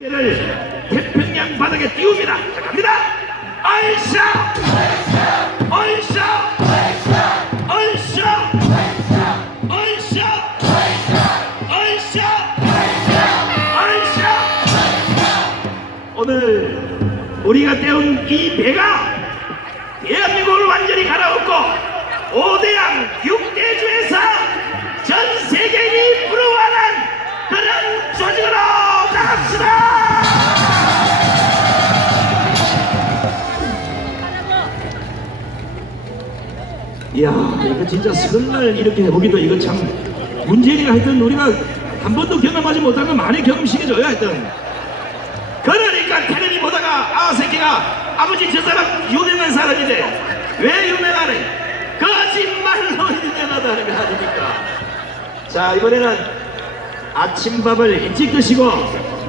를 태평양 바닥에 띄웁니다. 자, 갑니다. 얼샤! 얼샤! 오늘 우리가 떼운 이 배가 대한민국을 완전히 갈아엎고 5대양 6대주에서 전 세계인이 부러워하는 그런 조직으로 나갑시다! 이야 이거 진짜 설날 이렇게 해보기도 이거 참 문재인이가 하여튼 우리가 한 번도 경험하지 못한 건 많이 경험시켜줘요 하여튼. 그러니까 테레비 보다가 아 새끼가 아버지 저 사람 유명한 사람인데 왜 유명하네 거짓말로 유명하다는 거 아닙니까? 자 이번에는 아침밥을 일찍 드시고